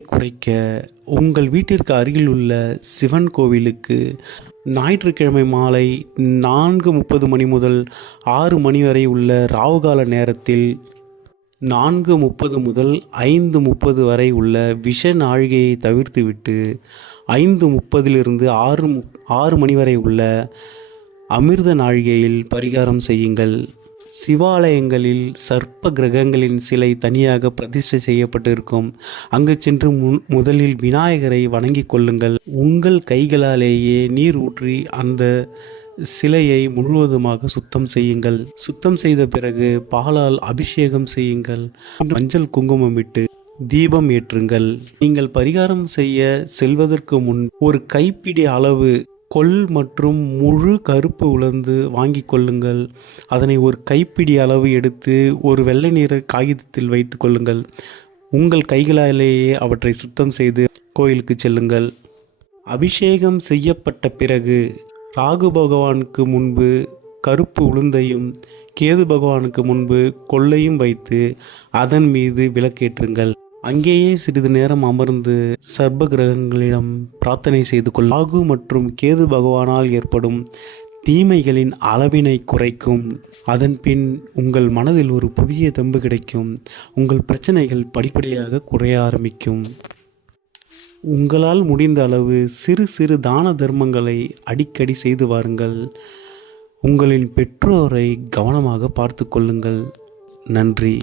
குறைக்க உங்கள் வீட்டிற்கு அருகில் உள்ள சிவன் கோவிலுக்கு ஞாயிற்றுக்கிழமை மாலை 4:30 மணி முதல் 6 மணி வரை உள்ள ராவுகால நேரத்தில் 4:30 முதல் 5:30 வரை உள்ள விஷ நாழிகையை தவிர்த்துவிட்டு 5:30 6 மணி வரை உள்ள அமிர்த நாழிகையில் பரிகாரம் செய்யுங்கள். சிவாலயங்களில் சர்ப்ப கிரகங்களின் சிலை தனியாக பிரதிஷ்டை செய்யப்பட்டு இருக்கும். அங்கு சென்று முதலில் விநாயகரை வணங்கிக் கொள்ளுங்கள். உங்கள் கைகளாலேயே நீர் ஊற்றி அந்த சிலையை முழுவதுமாக சுத்தம் செய்யுங்கள். சுத்தம் செய்த பிறகு பாலால் அபிஷேகம் செய்யுங்கள். மஞ்சள் குங்குமம் விட்டு தீபம் ஏற்றுங்கள். நீங்கள் பரிகாரம் செய்ய செல்வதற்கு முன் ஒரு கைப்பிடி அளவு கொள் மற்றும் முழு கருப்பு உலர்ந்து வாங்கி கொள்ளுங்கள். அதனை ஒரு கைப்பிடி அளவு எடுத்து ஒரு வெள்ளை நிற காகிதத்தில் வைத்து கொள்ளுங்கள். உங்கள் கைகளாலேயே அவற்றை சுத்தம் செய்து கோயிலுக்கு செல்லுங்கள். அபிஷேகம் செய்யப்பட்ட பிறகு ராகு பகவானுக்கு முன்பு கருப்பு உளுந்தையும் கேது பகவானுக்கு முன்பு கொள்ளையும் வைத்து அதன் மீது விளக்கேற்றுங்கள். அங்கேயே சிறிது நேரம் அமர்ந்து சர்ப்ப கிரகங்களிடம் பிரார்த்தனை செய்து கொள். ராகு மற்றும் கேது பகவானால் ஏற்படும் தீமைகளின் அளவினை குறைக்கும். அதன் பின் உங்கள் மனதில் ஒரு புதிய தெம்பு கிடைக்கும். உங்கள் பிரச்சனைகள் படிப்படியாக குறைய ஆரம்பிக்கும். உங்களால் முடிந்த அளவு சிறு சிறு தான தர்மங்களை அடிக்கடி செய்து வாருங்கள். உங்களின் பெற்றோரை கவனமாக பார்த்து கொள்ளுங்கள். நன்றி.